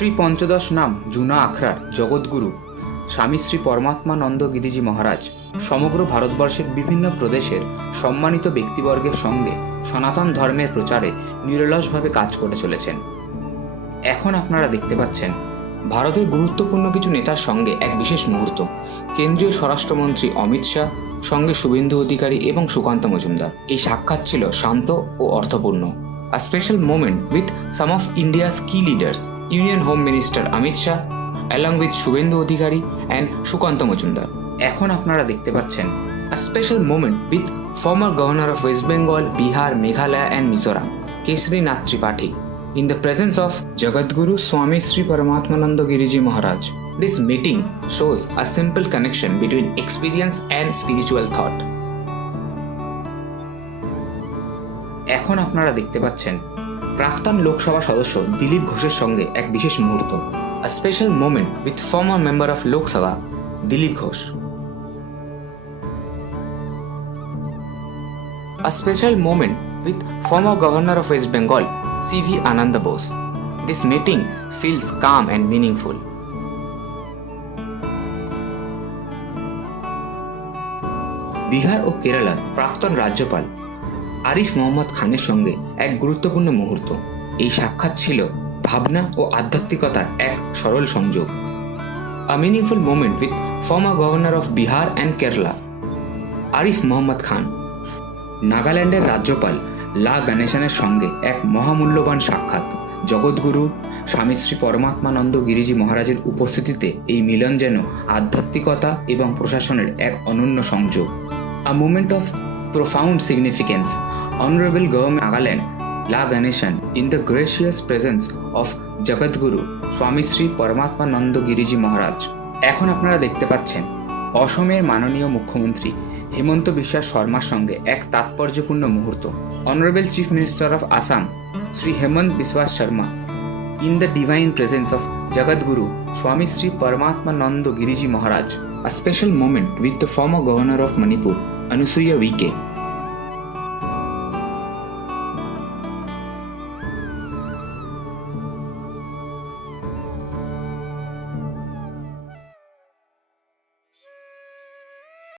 শ্রী পঞ্চদশ নাম জুনা আখড়ার জগৎগুরু স্বামী শ্রী পরমাত্মানন্দ গিরিজি মহারাজ সমগ্র ভারতবর্ষের বিভিন্ন প্রদেশের সম্মানিত ব্যক্তিবর্গের সঙ্গে সনাতন ধর্মের প্রচারে নিরলসভাবে কাজ করে চলেছেন। এখন আপনারা দেখতে পাচ্ছেন ভারতের গুরুত্বপূর্ণ কিছু নেতার সঙ্গে এক বিশেষ মুহূর্ত। কেন্দ্রীয় স্বরাষ্ট্রমন্ত্রী অমিত শাহ সঙ্গে শুভেন্দু অধিকারী এবং সুকান্ত মজুমদার। এই সাক্ষাৎ ছিল শান্ত ও অর্থপূর্ণ। A special moment with some of India's key leaders, Union Home Minister Amit Shah, along with Shubhendu Adhikari and Sukanta Majumdar. এখন আপনারা দেখতে পাচ্ছেন a special moment with former Governor of West Bengal, Bihar, Meghalaya and Mizoram, Kesari Nath Tripathi, in the presence of Jagadguru Swami Sri Paramatmananda Giriji Maharaj. This meeting shows a simple connection between experience and spiritual thought. এখন আপনারা দেখতে পাচ্ছেন প্রাক্তন লোকসভা সদস্য দিলীপ ঘোষের সঙ্গে এক বিশেষ মুহূর্ত। A special moment with former member of Lok Sabha, Dilip Ghosh. A special moment with former governor of West Bengal, C.V. Ananda Bose. This meeting feels calm and meaningful. Bihar ও কেরালার প্রাক্তন রাজ্যপাল আরিফ মোহাম্মদ খানের সঙ্গে এক গুরুত্বপূর্ণ মুহূর্ত। এই সাক্ষাৎ ছিল ভাবনা ও আধ্যাত্মিকতার এক সরল সংযোগ। A meaningful moment with former governor of Bihar and Kerala Arif Mohammad Khan. নাগাল্যান্ডের রাজ্যপাল লা গণেশনের সঙ্গে এক মহামূল্যবান সাক্ষাৎ। জগৎগুরু স্বামী শ্রী পরমাত্মানন্দ গিরিজি মহারাজের উপস্থিতিতে এই মিলন যেন আধ্যাত্মিকতা এবং প্রশাসনের এক অনন্য সংযোগ। A moment of profound significance. Honorable Government Nagaland La Ganeshan in the gracious presence of Jagadguru Swami Sri Paramatmananda Giriji Maharaj. এখন আপনারা দেখতে পাচ্ছেন অসমের মাননীয় মুখ্যমন্ত্রী হেমন্ত বিশ্ব শর্মার সঙ্গে এক তাৎপর্যপূর্ণ মুহূর্ত। Honorable Chief Minister of Assam Sri Hemant Biswa Sharma in the divine presence of Jagadguru Swami Sri Paramatmananda Giriji Maharaj. A special moment with the former governor of Manipur Anusuya V.K.